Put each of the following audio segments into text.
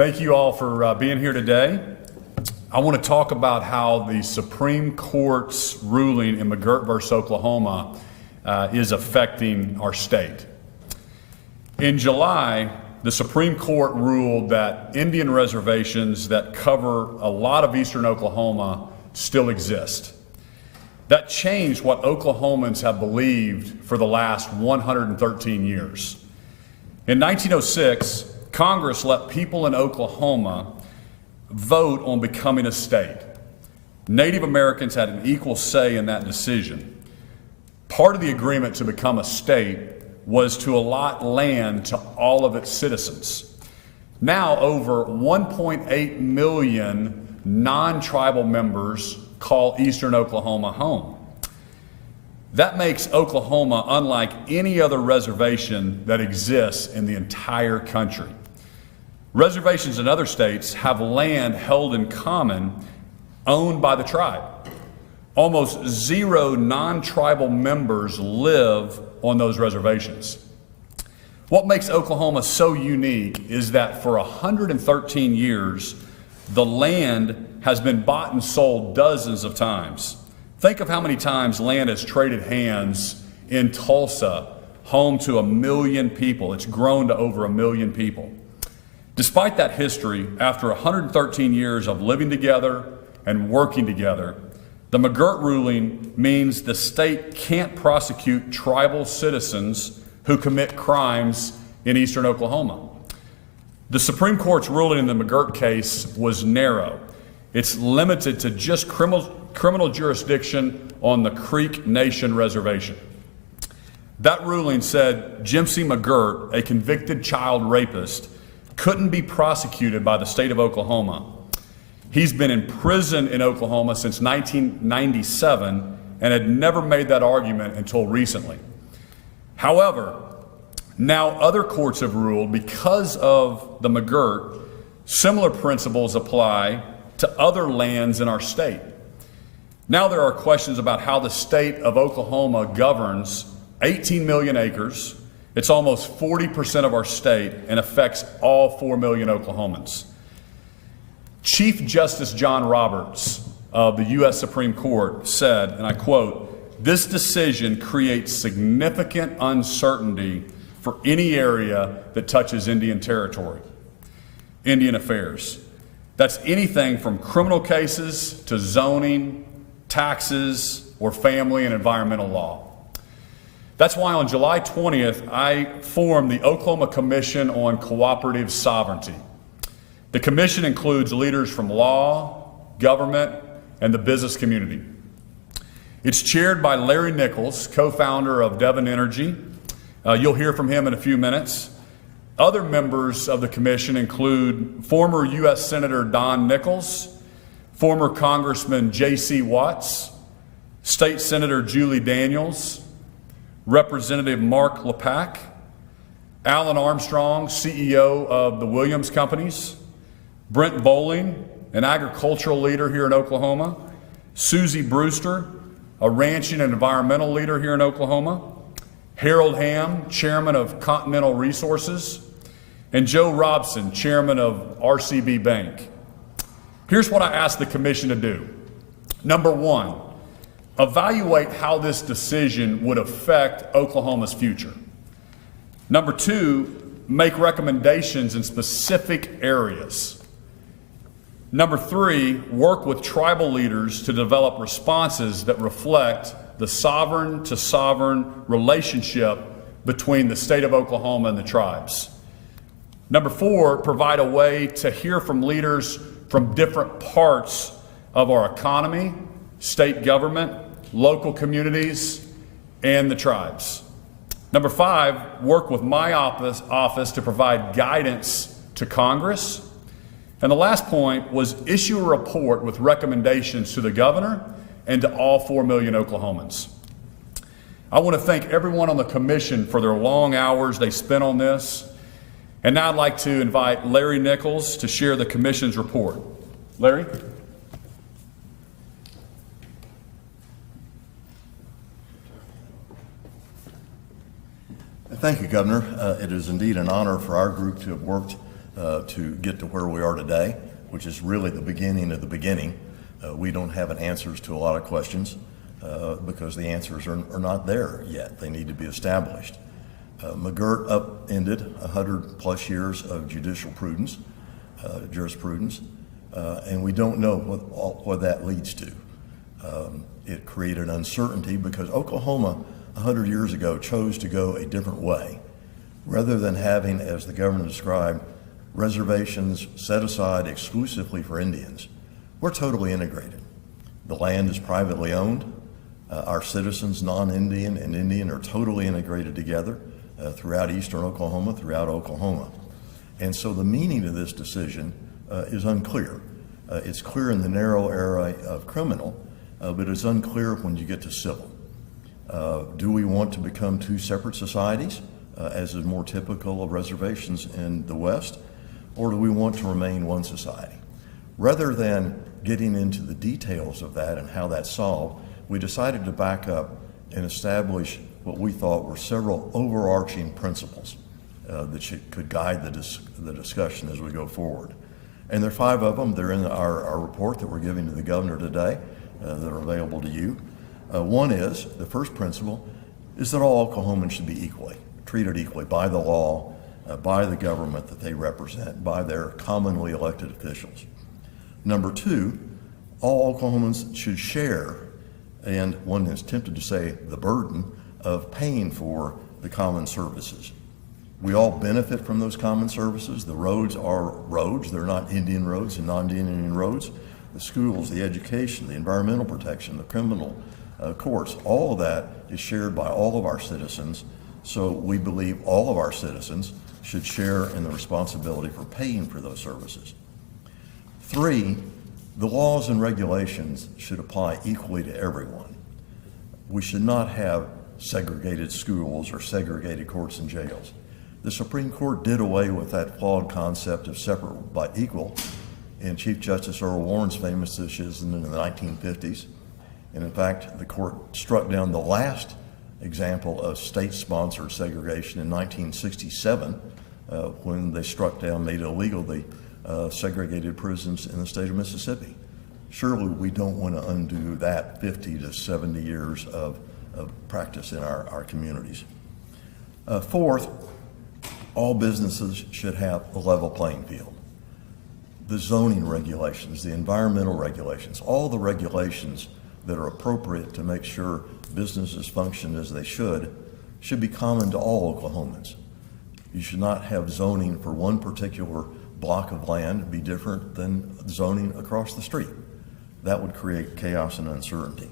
Thank you all for being here today. I want to talk about how the Supreme Court's ruling in McGirt versus Oklahoma is affecting our state. In July, the Supreme Court ruled that Indian reservations that cover a lot of eastern Oklahoma still exist. That changed what Oklahomans have believed for the last 113 years. In 1906, Congress let people in Oklahoma vote on becoming a state. Native Americans had an equal say in that decision. Part of the agreement to become a state was to allot land to all of its citizens. Now over 1.8 million non-tribal members call eastern Oklahoma home. That makes Oklahoma unlike any other reservation that exists in the entire country. Reservations in other states have land held in common, owned by the tribe. Almost zero non-tribal members live on those reservations. What makes Oklahoma so unique is that for 113 years, the land has been bought and sold dozens of times. Think of how many times land has traded hands in Tulsa, home to 1 million people. It's grown to over 1 million people. Despite that history, after 113 years of living together and working together, the McGirt ruling means the state can't prosecute tribal citizens who commit crimes in eastern Oklahoma. The Supreme Court's ruling in the McGirt case was narrow. It's limited to just criminal jurisdiction on the Creek Nation Reservation. That ruling said Jim C. McGirt, a convicted child rapist, couldn't be prosecuted by the state of Oklahoma. He's been in prison in Oklahoma since 1997 and had never made that argument until recently. However, now other courts have ruled because of the McGirt, similar principles apply to other lands in our state. Now there are questions about how the state of Oklahoma governs 18 million acres. It's almost 40% of our state and affects all 4 million Oklahomans. Chief Justice John Roberts of the U.S. Supreme Court said, and I quote, "This decision creates significant uncertainty for any area that touches Indian territory, Indian affairs. That's anything from criminal cases to zoning, taxes, or family and environmental law." That's why on July 20th, I formed the Oklahoma Commission on Cooperative Sovereignty. The commission includes leaders from law, government, and the business community. It's chaired by Larry Nichols, co-founder of Devon Energy. You'll hear from him in a few minutes. Other members of the commission include former U.S. Senator Don Nichols, former Congressman J.C. Watts, State Senator Julie Daniels, Representative Mark Lepak, Alan Armstrong, CEO of the Williams Companies, Brent Bowling, an agricultural leader here in Oklahoma, Susie Brewster, a ranching and environmental leader here in Oklahoma, Harold Ham, chairman of Continental Resources, and Joe Robson, chairman of RCB Bank. Here's what I asked the commission to do. Number one, evaluate how this decision would affect Oklahoma's future. Number two, make recommendations in specific areas. Number three, work with tribal leaders to develop responses that reflect the sovereign to sovereign relationship between the state of Oklahoma and the tribes. Number four, provide a way to hear from leaders from different parts of our economy, state government, local communities, and the tribes. Number five, work with my office to provide guidance to Congress. And the last point was issue a report with recommendations to the governor and to all 4 million Oklahomans. I want to thank everyone on the commission for their long hours they spent on this. And now I'd like to invite Larry Nichols to share the commission's report. Larry? Thank you, Governor. It is indeed an honor for our group to have worked to get to where we are today, which is really the beginning of the beginning. We don't have answers to a lot of questions because the answers are not there yet. They need to be established. McGirt upended 100 plus years of judicial prudence, jurisprudence, and we don't know what that leads to. It created uncertainty because Oklahoma 100 years ago chose to go a different way. Rather than having, as the governor described, reservations set aside exclusively for Indians, we're totally integrated. The land is privately owned. Our citizens, non-Indian and Indian, are totally integrated together throughout eastern Oklahoma, throughout Oklahoma. And so the meaning of this decision is unclear. It's clear in the narrow area of criminal, but it's unclear when you get to civil. Do we want to become two separate societies, as is more typical of reservations in the West, or do we want to remain one society? Rather than getting into the details of that and how that's solved, we decided to back up and establish what we thought were several overarching principles that could guide the discussion as we go forward. And there are 5 of them. They're in our report that we're giving to the governor today that are available to you. One is, the first principle, is that all Oklahomans should be treated equally by the law, by the government that they represent, by their commonly elected officials. Number 2, all Oklahomans should share, and one is tempted to say the burden, of paying for the common services. We all benefit from those common services. The roads are roads. They're not Indian roads and non-Indian roads. The schools, the education, the environmental protection, the criminal courts, all of that is shared by all of our citizens. So we believe all of our citizens should share in the responsibility for paying for those services. 3, the laws and regulations should apply equally to everyone. We should not have segregated schools or segregated courts and jails. The Supreme Court did away with that flawed concept of separate but equal in Chief Justice Earl Warren's famous decision in the 1950s. And in fact, the court struck down the last example of state-sponsored segregation in 1967 when they struck down, made illegal the segregated prisons in the state of Mississippi. Surely we don't want to undo that 50 to 70 years of practice in our communities. 4th, all businesses should have a level playing field. The zoning regulations, the environmental regulations, all the regulations that are appropriate to make sure businesses function as they should be common to all Oklahomans. You should not have zoning for one particular block of land be different than zoning across the street. That would create chaos and uncertainty.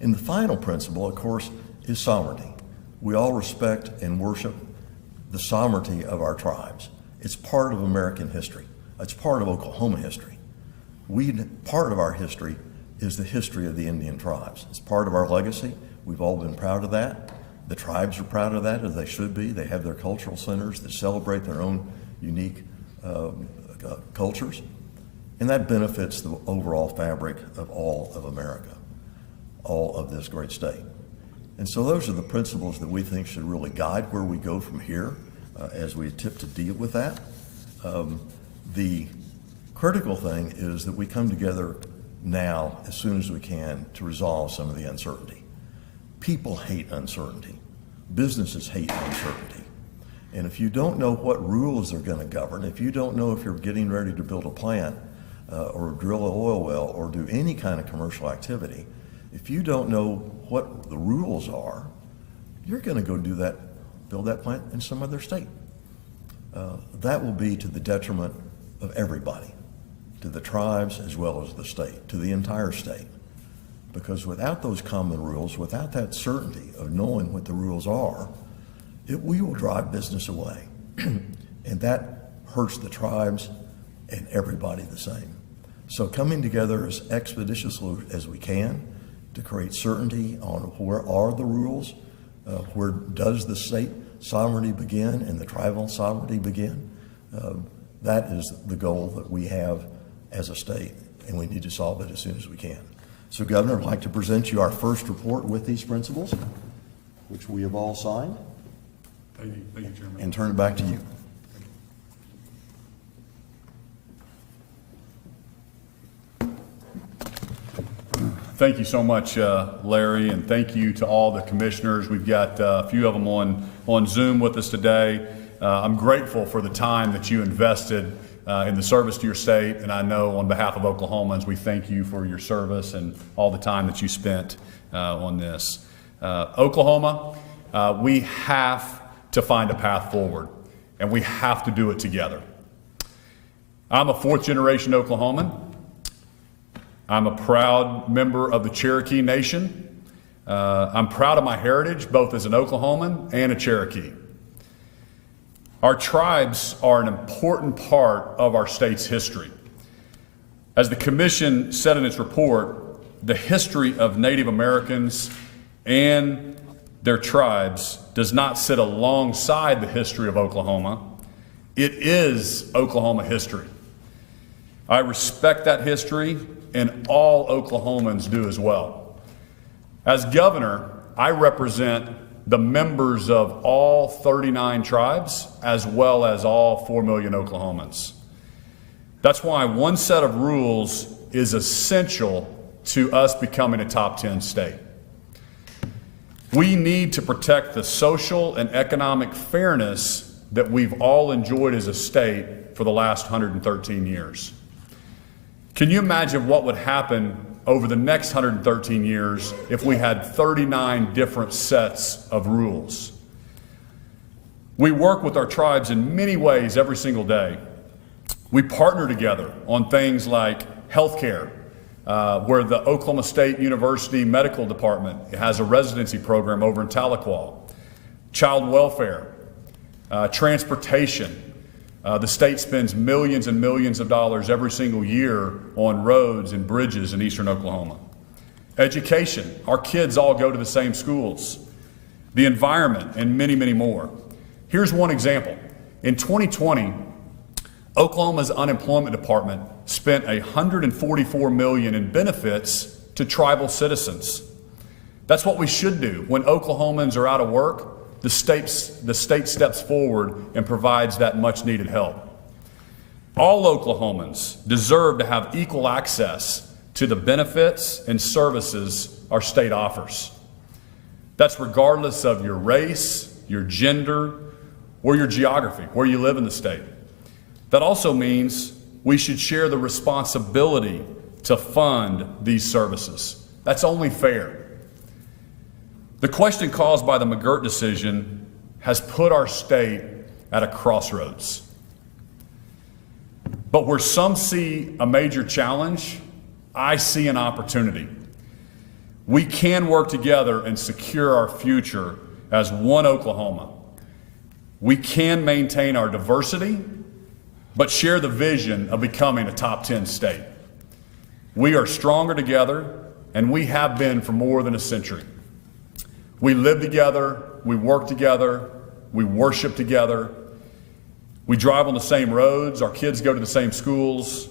And the final principle, of course, is sovereignty. We all respect and worship the sovereignty of our tribes. It's part of American history. It's part of Oklahoma history. Part of our history is the history of the Indian tribes. It's part of our legacy. We've all been proud of that. The tribes are proud of that, as they should be. They have their cultural centers that celebrate their own unique cultures. And that benefits the overall fabric of all of America, all of this great state. And so those are the principles that we think should really guide where we go from here as we attempt to deal with that. The critical thing is that we come together now as soon as we can to resolve some of the uncertainty. People hate uncertainty. Businesses hate uncertainty. And if you don't know what rules are going to govern, if you don't know if you're getting ready to build a plant or drill an oil well or do any kind of commercial activity, if you don't know what the rules are, you're going to go build that plant in some other state. That will be to the detriment of everybody, to the tribes as well as the state, to the entire state. Because without those common rules, without that certainty of knowing what the rules are, we will drive business away. And that hurts the tribes and everybody the same. So coming together as expeditiously as we can to create certainty on where are the rules, where does the state sovereignty begin and the tribal sovereignty begin, that is the goal that we have as a state, and we need to solve it as soon as we can. So, Governor, I'd like to present you our first report with these principles, which we have all signed. Thank you, Chairman. And turn it back to you. Thank you so much, Larry, and thank you to all the commissioners. We've got a few of them on Zoom with us today. I'm grateful for the time that you invested in the service to your state, and I know on behalf of Oklahomans, we thank you for your service and all the time that you spent on this. Oklahoma, we have to find a path forward, and we have to do it together. I'm a fourth-generation Oklahoman. I'm a proud member of the Cherokee Nation. I'm proud of my heritage, both as an Oklahoman and a Cherokee. Our tribes are an important part of our state's history. As the Commission said in its report, the history of Native Americans and their tribes does not sit alongside the history of Oklahoma. It is Oklahoma history. I respect that history, and all Oklahomans do as well. As governor, I represent the members of all 39 tribes, as well as all 4 million Oklahomans. That's why one set of rules is essential to us becoming a top 10 state. We need to protect the social and economic fairness that we've all enjoyed as a state for the last 113 years. Can you imagine what would happen over the next 113 years if we had 39 different sets of rules? We work with our tribes in many ways every single day. We partner together on things like healthcare, where the Oklahoma State University Medical Department has a residency program over in Tahlequah, child welfare, transportation. The state spends millions and millions of dollars every single year on roads and bridges in eastern Oklahoma. Education, our kids all go to the same schools. The environment, and many, many more. Here's one example. In 2020, Oklahoma's unemployment department spent $144 million in benefits to tribal citizens. That's what we should do. When Oklahomans are out of work, the state steps forward and provides that much needed help. All Oklahomans deserve to have equal access to the benefits and services our state offers. That's regardless of your race, your gender, or your geography, where you live in the state. That also means we should share the responsibility to fund these services. That's only fair. The question caused by the McGirt decision has put our state at a crossroads. But where some see a major challenge, I see an opportunity. We can work together and secure our future as one Oklahoma. We can maintain our diversity, but share the vision of becoming a top 10 state. We are stronger together, and we have been for more than a century. We live together, we work together, we worship together, we drive on the same roads, our kids go to the same schools.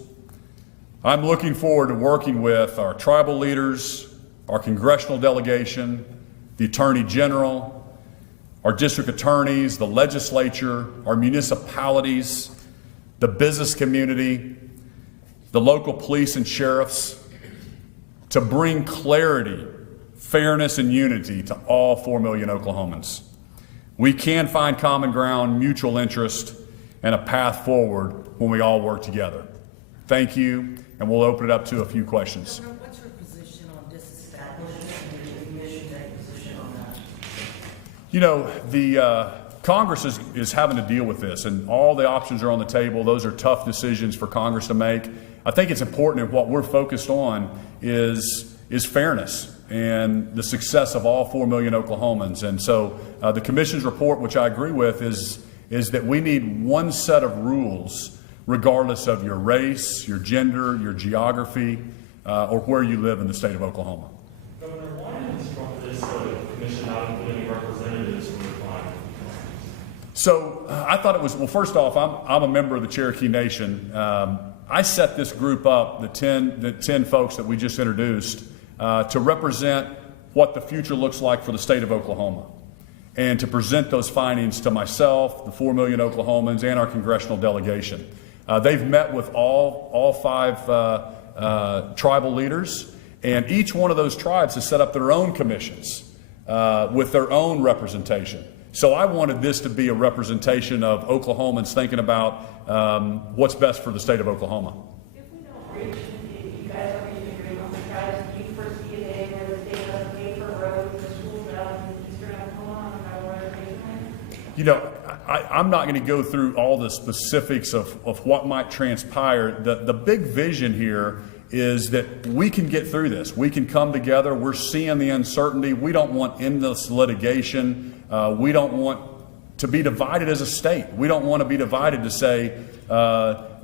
I'm looking forward to working with our tribal leaders, our congressional delegation, the Attorney General, our district attorneys, the legislature, our municipalities, the business community, the local police and sheriffs, to bring clarity, fairness, and unity to all 4 million Oklahomans. We can find common ground, mutual interest, and a path forward when we all work together. Thank you, and we'll open it up to a few questions. Governor, what's your position on disestablishment and your commission position on that? You know, the Congress is having to deal with this, and all the options are on the table. Those are tough decisions for Congress to make. I think it's important, and what we're focused on is fairness and the success of all 4 million Oklahomans. And so the Commission's report, which I agree with, is that we need one set of rules regardless of your race, your gender, your geography, or where you live in the state of Oklahoma. Governor, why instruct this commission not including representatives from the tribe? So I thought it was, well, first off, I'm a member of the Cherokee Nation. I set this group up, the 10 folks that we just introduced, to represent what the future looks like for the state of Oklahoma, and to present those findings to myself, the 4 million Oklahomans, and our congressional delegation. They've met with all 5 tribal leaders, And each one of those tribes has set up their own commissions with their own representation. So I wanted this to be a representation of Oklahomans thinking about what's best for the state of Oklahoma. If we don't reach, if you guys don't reach an agreement with the tribes, do you foresee a day where the state doesn't pay for roads or schools out in eastern Oklahoma on the federal reservation land? You know, I'm not going to go through all the specifics of what might transpire. The big vision here is that we can get through this. We can come together. We're seeing the uncertainty. We don't want endless litigation. We don't want to be divided as a state. We don't want to be divided to say,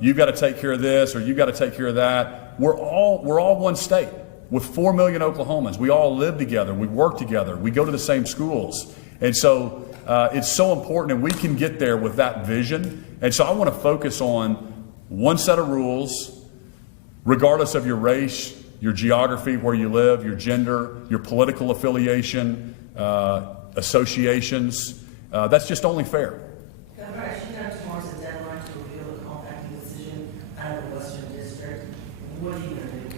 you've got to take care of this or you've got to take care of that. We're all one state with 4 million Oklahomans. We all live together. We work together. We go to the same schools. And so it's so important, and we can get there with that vision. And so I want to focus on one set of rules, regardless of your race, your geography, where you live, your gender, your political affiliation, associations. That's just only fair. Governor, as you know, tomorrow's the deadline to reveal the compacting decision out of the Western District. What are you going to do?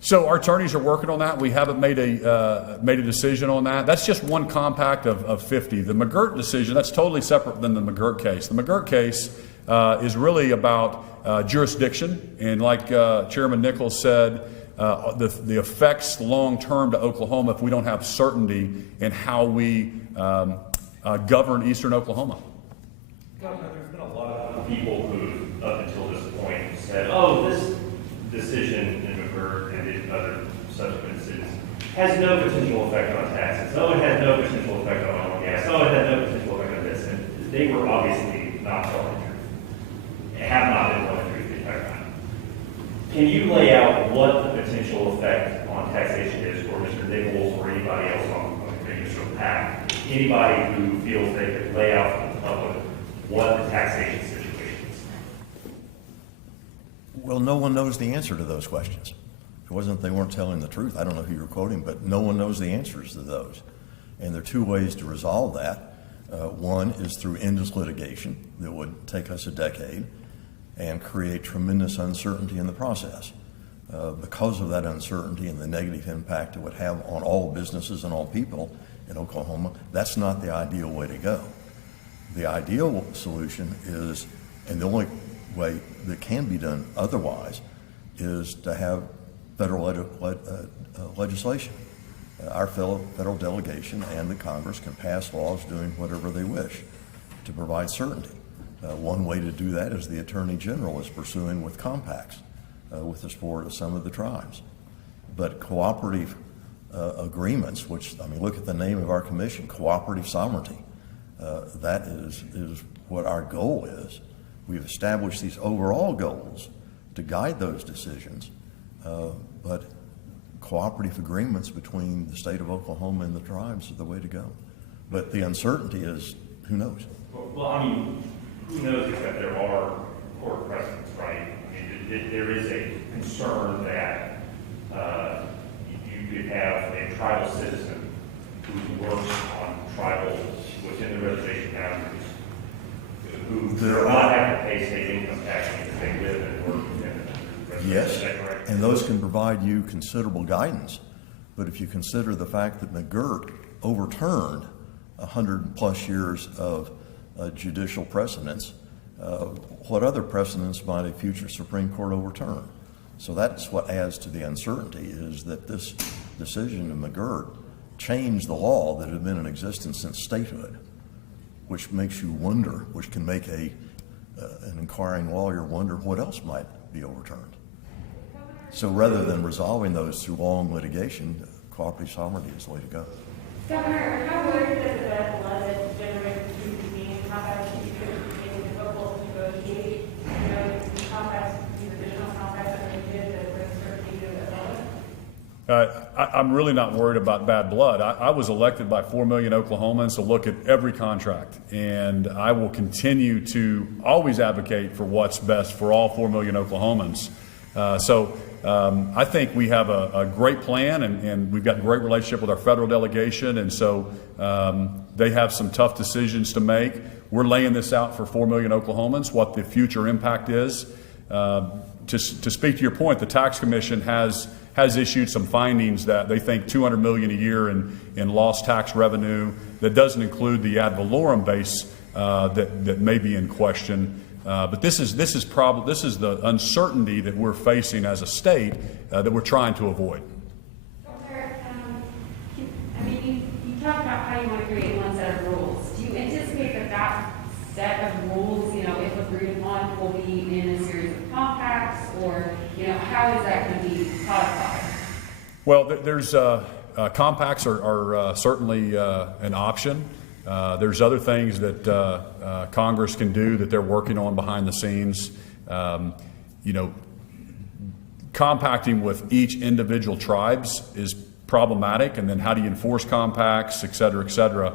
So our attorneys are working on that. We haven't made a decision on that. That's just one compact of 50. The McGirt decision, that's totally separate than the McGirt case. The McGirt case is really about jurisdiction, and like Chairman Nichols said, the effects long-term to Oklahoma if we don't have certainty in how we govern eastern Oklahoma. Governor, there's been a lot of people who, up until this point, said, oh, this decision in McGirt and the other subsequent decisions has no potential effect on taxes. Oh, it has no potential effect on oil and gas. Oh, it has no potential effect on this. And they were obviously not telling the truth. Have not been telling the truth the entire time. Can you lay out what the potential effect on taxation is for Mr. Nichols or anybody else on the committee or PAC? Anybody who feels they could lay out for the public what the taxation situation is? Well, no one knows the answer to those questions. It wasn't they weren't telling the truth. I don't know who you're quoting, but no one knows the answers to those. And there are two ways to resolve that. One is through endless litigation that would take us a decade and create tremendous uncertainty in the process. Because of that uncertainty and the negative impact it would have on all businesses and all people in Oklahoma, that's not the ideal way to go. The ideal solution is, and the only way that can be done otherwise, is to have federal legislation. Our federal delegation and the Congress can pass laws doing whatever they wish to provide certainty. One way to do that is the Attorney General is pursuing with compacts with the support of some of the tribes. But cooperative agreements, which, I mean, look at the name of our commission, Cooperative Sovereignty. That is what our goal is. We've established these overall goals to guide those decisions, but cooperative agreements between the state of Oklahoma and the tribes are the way to go. But the uncertainty is, who knows? Well, I mean, who knows except there are court precedents, right? I mean, there is a concern that you could have a tribal citizen who works on tribal within the reservation boundaries who do not have to pay state income tax because they live and work within the reservation. Yes, Is that correct? and those can provide you considerable guidance. But if you consider the fact that McGirt overturned 100+ years of judicial precedents, what other precedents might a future Supreme Court overturn? So that's what adds to the uncertainty, is that this decision in McGirt changed the law that had been in existence since statehood, which makes you wonder, which can make an inquiring lawyer wonder what else might be overturned. So rather than resolving those through long litigation, cooperative sovereignty is the way to go. Governor, how worried is it that blood that generates between compacts you could be difficult to negotiate? You know, compacts, these additional compacts that we did that bring certainty to the public? I'm really not worried about bad blood. I was elected by 4 million Oklahomans to look at every contract, and I will continue to always advocate for what's best for all 4 million Oklahomans. I think we have a great plan, and we've got a great relationship with our federal delegation, and so they have some tough decisions to make. We're laying this out for 4 million Oklahomans, what the future impact is. To speak to your point, the Tax Commission has has issued some findings that they think $200 million a year in lost tax revenue. That doesn't include the ad valorem base that may be in question. But this is the uncertainty that we're facing as a state that we're trying to avoid. Governor, I mean, you talked about how you want to create one set of rules. Do you anticipate that set of rules, if agreed upon, will be in a series of compacts, or, how is that going to be codified? Well, there's compacts are certainly an option. There's other things that Congress can do that they're working on behind the scenes. Compacting with each individual tribes is problematic, and then how do you enforce compacts, et cetera, et cetera.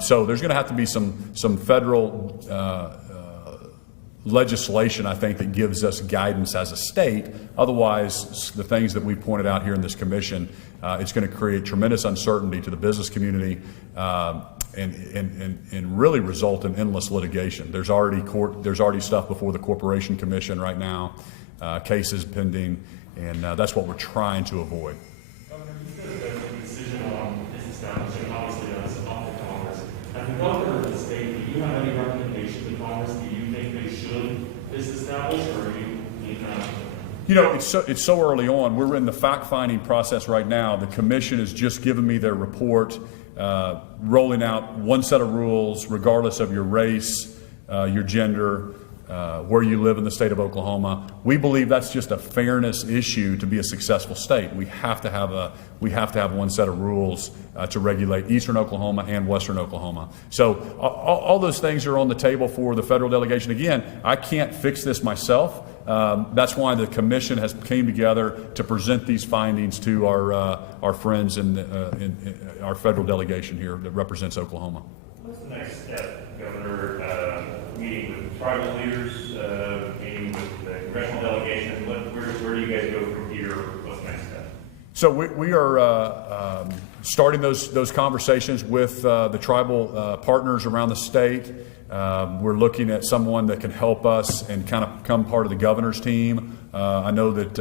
So there's going to have to be some federal legislation, I think, that gives us guidance as a state. Otherwise, the things that we pointed out here in this commission, it's going to create tremendous uncertainty to the business community and really result in endless litigation. There's already stuff before the Corporation Commission right now, cases pending, and that's what we're trying to avoid. Governor, you said that the decision on this establishing obviously is up to Congress. As the governor of the state, do you have any recommendations to Congress? Do you think they should establish, or do you need not? It's so early on. We're in the fact-finding process right now. The commission has just given me their report, rolling out one set of rules regardless of your race, your gender, where you live in the state of Oklahoma. We believe that's just a fairness issue to be a successful state. We have to have one set of rules to regulate Eastern Oklahoma and Western Oklahoma. So all those things are on the table for the federal delegation. Again, I can't fix this myself. That's why the commission has came together to present these findings to our friends in our federal delegation here that represents Oklahoma. What's the next step, Governor? Meeting with tribal leaders, meeting with the congressional delegation. Where do you guys go from here? What's the next step? So we are starting those conversations with the tribal partners around the state. We're looking at someone that can help us and kind of become part of the governor's team. I know that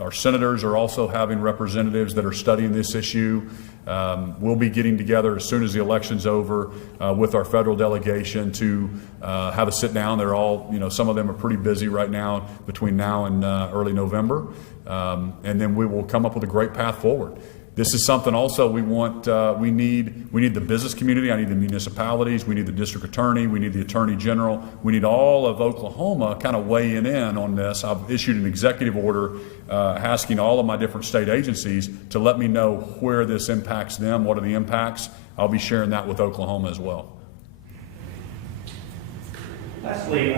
our senators are also having representatives that are studying this issue. We'll be getting together as soon as the election's over with our federal delegation to have a sit down. They're all, some of them are pretty busy right now between now and early November. And then we will come up with a great path forward. This is something also we want, we need the business community, I need the municipalities, we need the district attorney, we need the attorney general, we need all of Oklahoma kind of weighing in on this. I've issued an executive order asking all of my different state agencies to let me know where this impacts them, what are the impacts. I'll be sharing that with Oklahoma as well. Lastly,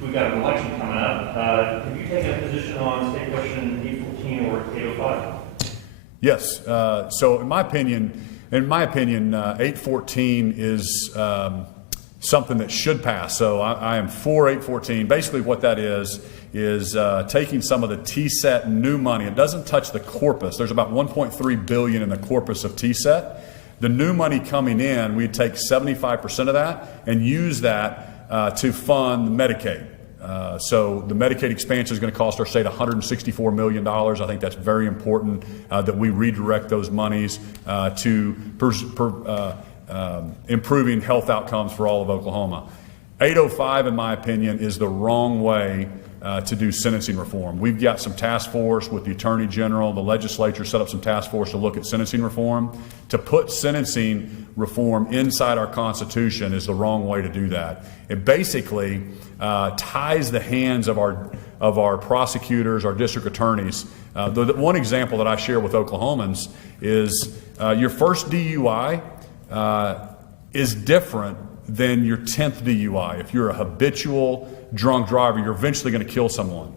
we've got an election coming up. Have you taken a position on state question 814 or 805? Yes. So in my opinion, 814 is something that should pass. So I am for 814. Basically what that is taking some of the TSET new money. It doesn't touch the corpus. There's about $1.3 billion in the corpus of TSET. The new money coming in, we'd take 75% of that and use that to fund Medicaid. So the Medicaid expansion is going to cost our state $164 million. I think that's very important that we redirect those monies to improving health outcomes for all of Oklahoma. 805, in my opinion, is the wrong way to do sentencing reform. We've got some task force with the Attorney General. The legislature set up some task force to look at sentencing reform. To put sentencing reform inside our Constitution is the wrong way to do that. It basically ties the hands of our prosecutors, our district attorneys. The one example that I share with Oklahomans is your first DUI is different than your 10th DUI. If you're a habitual drunk driver, you're eventually going to kill someone.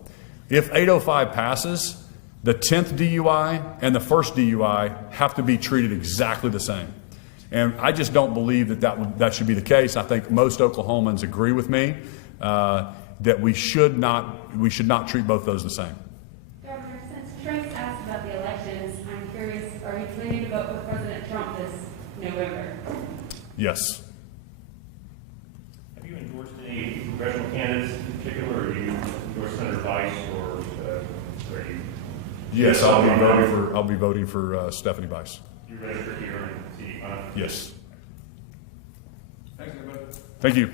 If 805 passes, the 10th DUI and the first DUI have to be treated exactly the same. And I just don't believe that should be the case. I think most Oklahomans agree with me that we should not treat both those the same. Governor, since Trace asked about the elections, I'm curious, are you planning to vote for President Trump this November? Yes. Have you endorsed any congressional candidates in particular, or do you endorse Senator Vice, or are you Yes, I'll be voting for Stephanie Bice. You registered here in CD5? Yes. Thanks, everybody. Thank you.